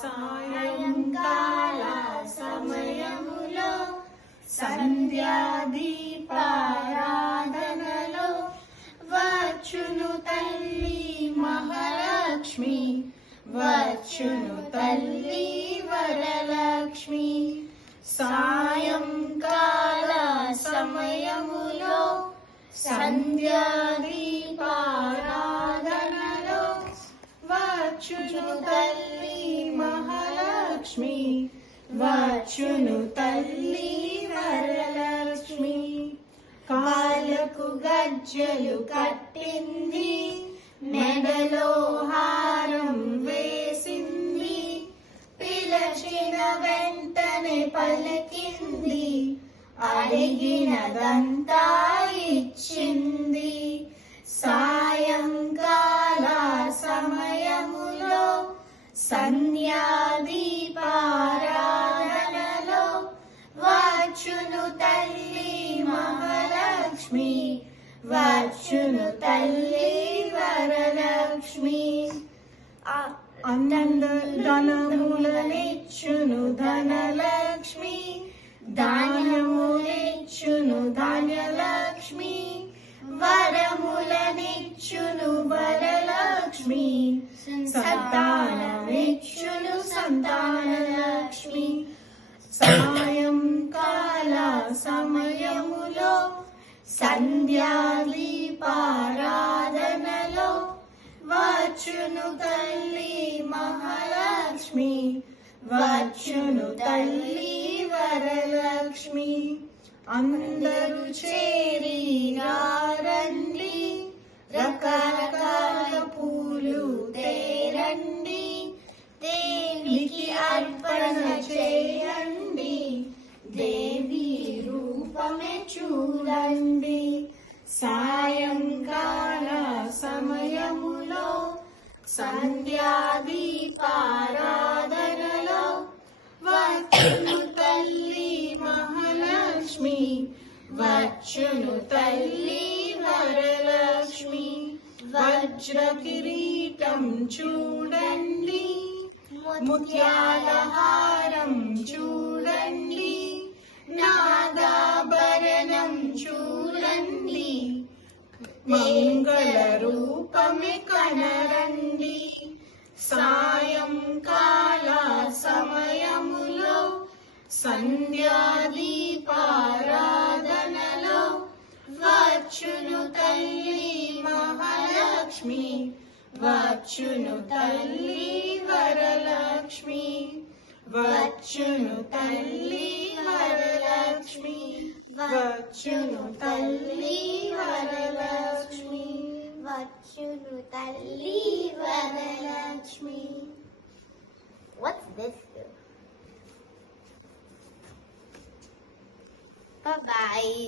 సాయంకాల సమయములో సంధ్యాదీపారాధనలో వచ్చును తల్లి మహాలక్ష్మి, వచ్చును తల్లి వరలక్ష్మి. సాయంకాల సమయములో సంధ్యాదీపారాధనలో వచ్చును తల్లి మహాలక్ష్మి, వచ్చును తల్లి వరలక్ష్మి. కాళ్ళకు గజ్జలు కట్టింది, మెడలో హారం వేసింది, పిలచిన వెంటనే పలికింది, అడిగినదంతా ఇచ్చింది. సాయంకాల సమయములో సంధ్యాదీపారాధనలో వచ్చును తల్లి మహాలక్ష్మి, వచ్చును తల్లి వరలక్ష్మి. ధనములనిచ్చును ధనలక్ష్మి, ధాన్యములిచ్చును ధాన్యలక్ష్మి, వరములనిచ్చును వరలక్ష్మి, సంతానమిచ్చును సంతానలక్ష్మి. సాయంకాల సమయములో సంధ్యాదీపారాధనలో వచ్చును తల్లి మహాలక్ష్మి, వచ్చును తల్లి వరలక్ష్మి. అందరూ చేరి రండి, రకరకాల పూలు తేరండి, దేవికి అర్పణ చేయండి, దేవి రూపమే చూడండి. సాయంకాల సమయములో సంధ్యాదీపారాధనలో వచ్చును తల్లి మహాలక్ష్మి, వచ్చును తల్లి వరలక్ష్మి. వజ్ర కిరీటం చూడండి, ముత్యాల హారం చూడండి, నాగాభరణం చూడండి, మంగళ రూపమే కనరండి. సాయంకాల సమయములో సంధ్యాదీపారాధనలో వచ్చును తల్లి మహాలక్ష్మి, వచ్చును తల్లి వరలక్ష్మి, వచ్చును తల్లి వరలక్ష్మి, వచ్చును తల్లి వరలక్ష్మి, వచ్చును తల్లి Varalakshmi. What's this do? Bye-bye.